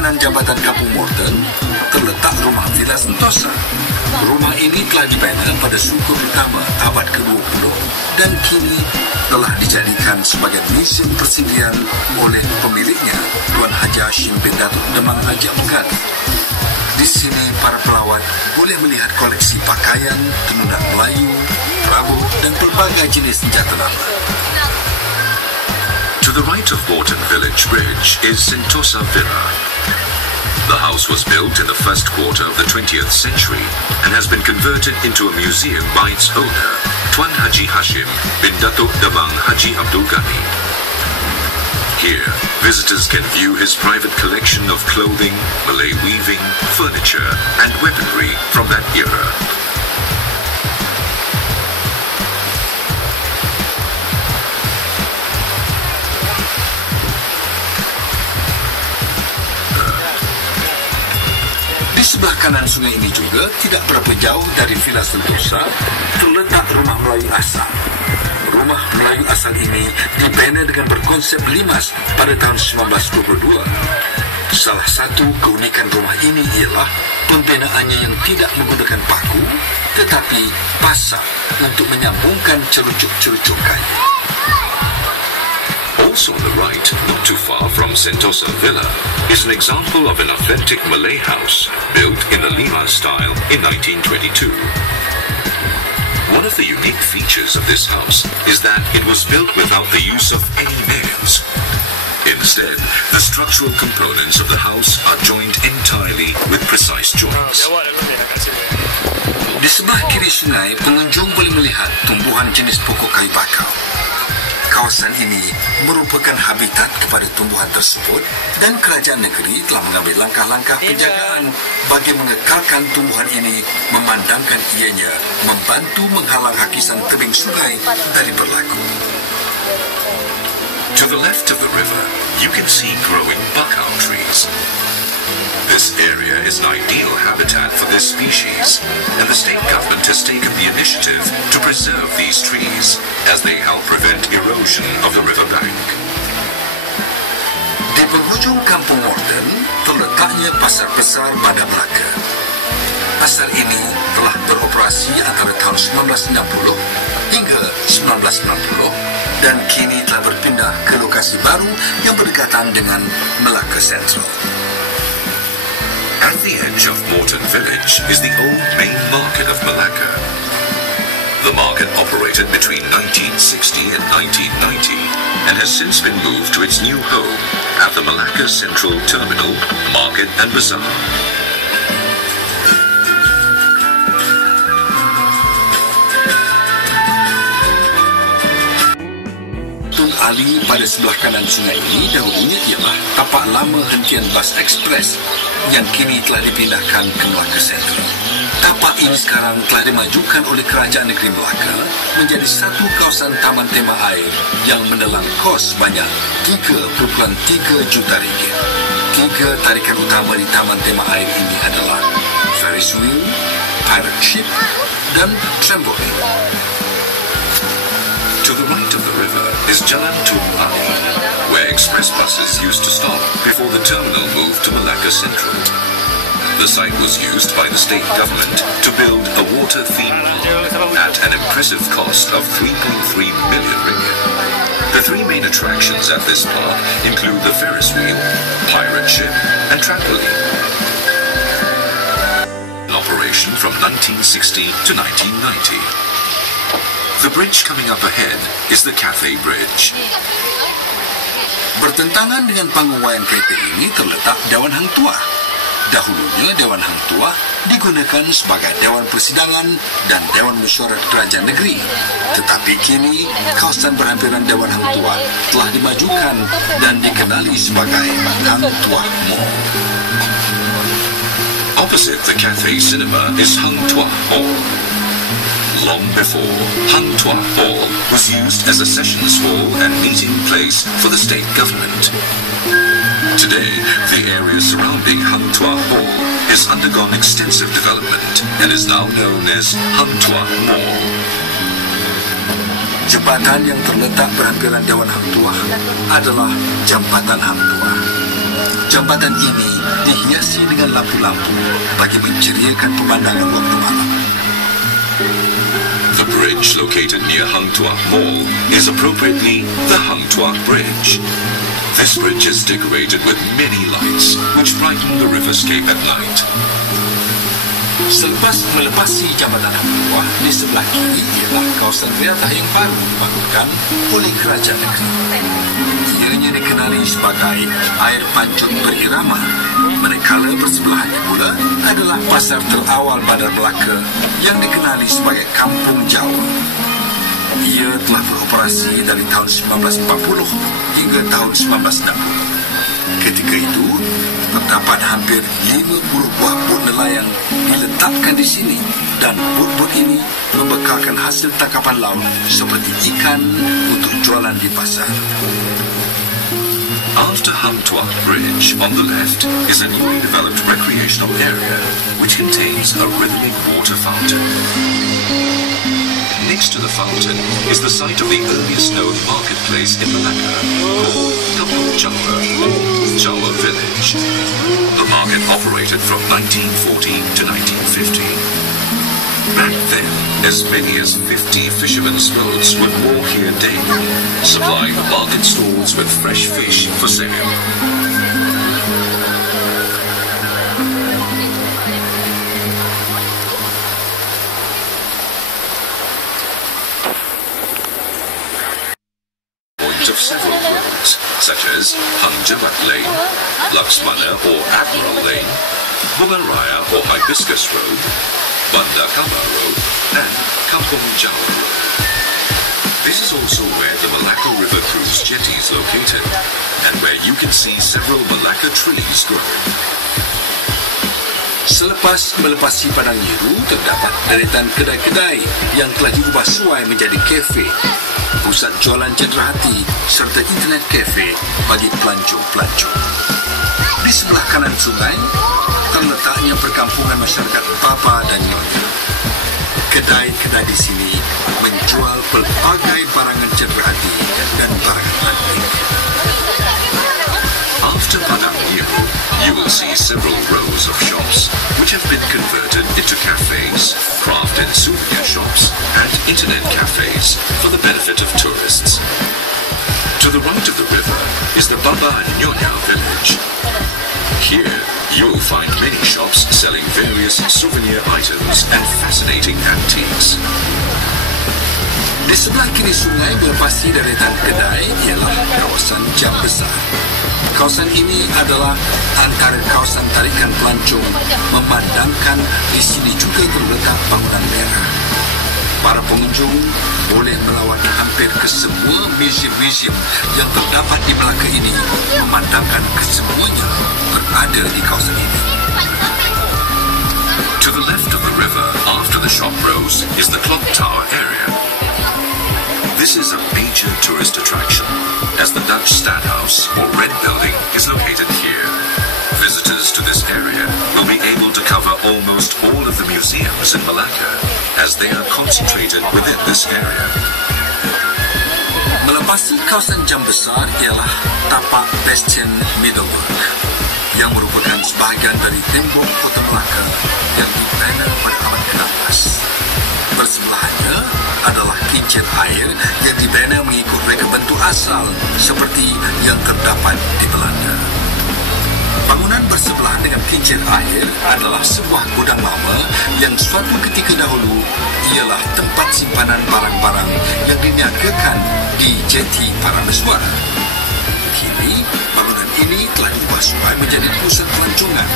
kanan jambatan Kampung Morton terletak rumah Villa Sentosa. Rumah ini telah dibina pada suku pertama abad ke-20 dan kini telah dijadikan sebagai museum persendirian oleh pemiliknya, Tuan Haji Hashim bin Datuk Demang Haji Abdul. Di sini para pelawat boleh melihat koleksi pakaian, tenunan Melayu, perabot dan pelbagai jenis senjata lama. To the right of Morton Village Bridge is Sentosa Villa. The house was built in the first quarter of the 20th century and has been converted into a museum by its owner, Tuan Haji Hashim bin Datuk Demang Haji Abdul Ghani. Here, visitors can view his private collection of clothing, Malay weaving, furniture and weaponry from that era. Di sebelah kanan sungai ini juga, tidak berapa jauh dari Villa Sentosa, terletak rumah Melayu asal. Rumah Melayu asal ini dibina dengan berkonsep limas pada tahun 1922. Salah satu keunikan rumah ini ialah pembinaannya yang tidak menggunakan paku, tetapi pasang untuk menyambungkan cerucuk-cerucuk kayu. Also on the right, not too far from Sentosa Villa, is an example of an authentic Malay house built in the Lima style in 1922. One of the unique features of this house is that it was built without the use of any nails. Instead, the structural components of the house are joined entirely with precise joints. Di sebelah kiri sungai, pengunjung boleh melihat tumbuhan jenis pokok kayu bakau. Kawasan ini merupakan habitat kepada tumbuhan tersebut dan kerajaan negeri telah mengambil langkah-langkah penjagaan bagi mengekalkan tumbuhan ini, memandangkan ianya membantu menghalang hakisan tebing sungai dari berlaku. To the left of the river, you can see growing bakau trees. This area is an ideal habitat for this species, and the state government has taken the initiative to preserve these trees as they help prevent erosion of the riverbank. Di penghujung Kampung Morton terletaknya Pasar Besar Bandar Melaka. Pasar ini telah beroperasi antara tahun 1960 hingga 1990 dan kini telah berpindah ke lokasi baru yang berdekatan dengan Melaka Central. At the edge of Morton Village is the old main market of Melaka. The market operated between 1960 and 1990 and has since been moved to its new home at the Melaka Central Terminal, Market and Bazaar. Ali pada sebelah kanan sungai ini dahulunya ialah tapak lama hentian bas ekspres yang kini telah dipindahkan ke Melaka Central. Tapak ini sekarang telah dimajukan oleh Kerajaan Negeri Melaka menjadi satu kawasan taman tema air yang menelan kos banyak 3.3 juta ringgit. 3 tarikan utama di taman tema air ini adalah Ferris wheel, pirate ship dan trampoline. To the right of the river is Jalan Tun Ali, where express buses used to stop before the terminal moved to Melaka Central. The site was used by the state government to build a water theme park at an impressive cost of 3.3 million ringgit. The three main attractions at this park include the Ferris wheel, pirate ship and trampoline. In operation from 1960 to 1990. The bridge coming up ahead is the Cathay Bridge. Bertentangan dengan panggung-wayang kereta ini terletak Dewan Hang Tuah. Dahulunya Dewan Hang Tuah digunakan sebagai Dewan Persidangan dan Dewan Mesyuarat Kerajaan Negeri. Tetapi kini kawasan berhampiran Dewan Hang Tuah telah dimajukan dan dikenali sebagai Hang Tuah Mall. Opposite the Cathay Cinema is Hang Tuah Hall. Long before, Hang Tuah Hall was used as a sessions hall and meeting place for the state government. Today, the area surrounding Hang Tuah Hall has undergone extensive development and is now known as Hang Tuah Mall. Jembatan yang terletak berhampiran Dewan Hang Tuah adalah Jambatan Hang Tuah. Jambatan ini dihiasi dengan lampu-lampu bagi menceriakan pemandangan waktu malam. The bridge located near Hang Tuah Mall is appropriately the Hang Tuah Bridge. This bridge is decorated with many lights which brighten the riverscape at night. Selepas melepasi jambatan Hang Tuah, di sebelah kiri ialah kawasan riadah yang baru dibangunkan oleh kerajaan negeri. Ianya dikenali sebagai air pancung berirama, manakala bersebelahannya pula adalah pasar terawal Bandar Melaka yang dikenali sebagai Kampung Jawa. Ia telah beroperasi dari tahun 1940 hingga tahun 1960. Ketika itu, terdapat hampir 50 buah bot nelayan diletakkan di sini dan bot-bot ini membekalkan hasil tangkapan laut seperti ikan untuk jualan di pasar. After Hang Tuah Bridge, on the left, is a newly developed recreational area which contains a rhythmic water fountain. Next to the fountain is the site of the earliest known marketplace in Melaka, called Kampung Jawa, or Jawa Village. The market operated from 1940 to 1950. Back then, as many as 50 fishermen's boats would moor here daily, supplying the market stalls with fresh fish for sale. Of several roads, such as Hangjabat Lane, Laksmana or Admiral Lane, Bunga Raya or Hibiscus Road, Banda Kama Road, and Kampung Jawa Road. This is also where the Melaka River Cruise jetty is located, and where you can see several Melaka trees growing. Selepas melepasi Padang Biru, terdapat deretan kedai-kedai yang telah diubah suai menjadi kafe, pusat jualan cenderahati serta internet kafe bagi pelancong-pelancong. Di sebelah kanan sungai, terletaknya perkampungan masyarakat Bapa dan Nyonya. Kedai-kedai di sini menjual pelbagai barangan cenderahati dan barangan antik. After Padang Biru, you will see several rows of shops which have been converted into cafes, craft and souvenir shops, and internet cafes for the benefit of tourists. To the right of the river is the Baba and Nyonya village. Here, you'll find many shops selling various souvenir items and fascinating antiques. Di sebelah kiri sungai melepasi deretan kedai ialah kawasan Jam Besar. Kawasan ini adalah antara kawasan tarikan pelancong, memandangkan di sini juga terletak bangunan merah. Para pengunjung boleh melawat hampir ke semua museum-museum yang terdapat di Melaka ini, memandangkan kesemuanya berada di kawasan ini. To the left of the river, after the shop rows, is the clock tower area. This is a major tourist attraction, as the Dutch Stadhuis, or Red Building, is located here. Visitors to this area will be able to cover almost all of the museums in Melaka, as they are concentrated within this area. Melepasi kawasan Jam Besar ialah tapak Bastion Middleburg, yang merupakan sebahagian dari tembok kota Melaka yang dibina pada abad ke-16. Bersebelahannya adalah kincir air yang dibina mengikut reka bentuk asal seperti yang terdapat di Belanda. Bangunan bersebelahan dengan kincir air adalah sebuah gudang lama yang suatu ketika dahulu ialah tempat simpanan barang-barang yang diniagakan di jeti para mesuara. Kini, bangunan ini telah diubah suai menjadi pusat pelancongan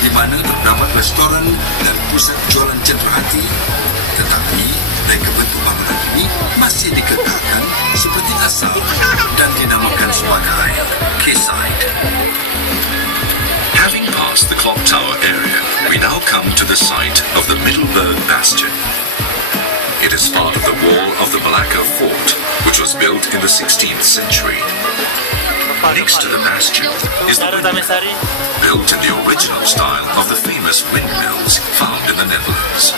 di mana terdapat restoran dan pusat jualan cenderahati, tetapi reka bentuk bangunan ini masih dikekalkan seperti asal dan dinamakan sebagai quayside. Having passed the clock tower area, we now come to the site of the Middleburg Bastion. It is part of the wall of the Melaka Fort, which was built in the 16th century. Next to the bastion is the windmill, built in the original style of the famous windmills found in the Netherlands.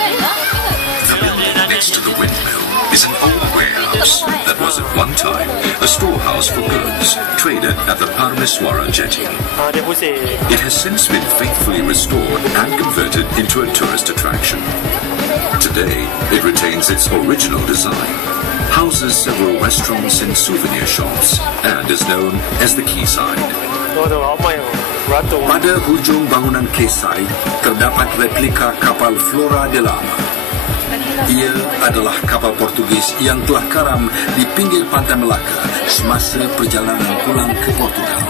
The building next to the windmill is an old warehouse house that was at one time a storehouse for goods traded at the Parmeswara jetty. It has since been faithfully restored and converted into a tourist attraction. Today, it retains its original design, houses several restaurants and souvenir shops, and is known as the Quayside. Pada hujung bangunan Quayside terdapat replika kapal Flora de Lama. Ia adalah kapal Portugis yang telah karam di pinggir pantai Melaka semasa perjalanan pulang ke Portugal.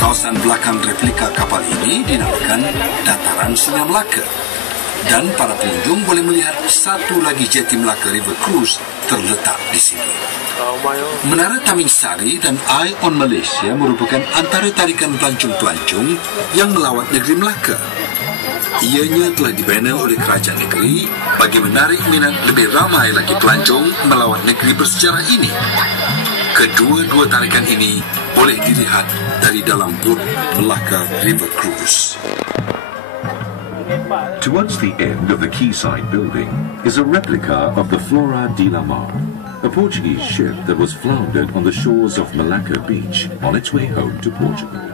Kawasan belakang replika kapal ini dinamakan Dataran Sungai Melaka. Dan para pengunjung boleh melihat satu lagi jeti Melaka River Cruise terletak di sini. Menara Taming Sari dan Eye on Malaysia merupakan antara tarikan pelancong-pelancong yang melawat negeri Melaka. Ianya telah dibina oleh kerajaan negeri bagi menarik minat lebih ramai lagi pelancong melawat negeri bersejarah ini. Kedua-dua tarikan ini boleh dilihat dari dalam bot Melaka River Cruise. Towards the end of the quayside building is a replica of the Flora de la Mar, a Portuguese ship that was floundered on the shores of Malacca Beach on its way home to Portugal.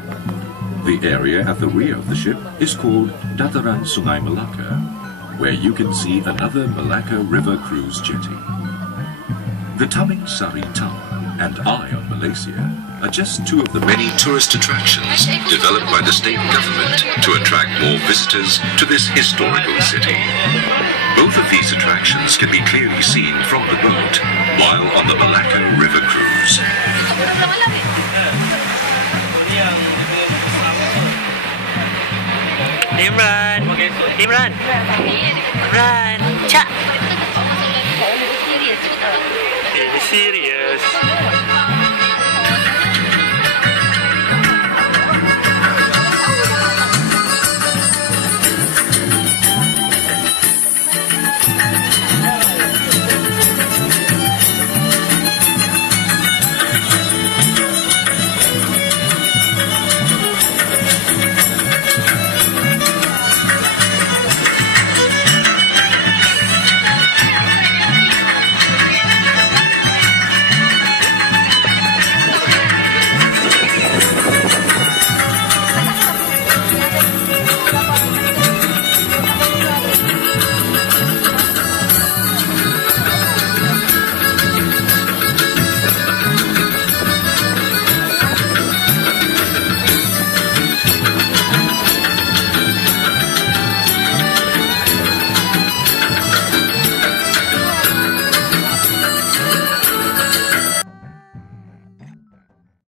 The area at the rear of the ship is called Dataran Sungai Melaka, where you can see another Malacca River Cruise jetty. The Taming Sari Tower and Eye on Malaysia are just two of the many tourist attractions developed by the state government to attract more visitors to this historical city. Both of these attractions can be clearly seen from the boat while on the Malacca River Cruise. Imran, Imran, Cak. Serious.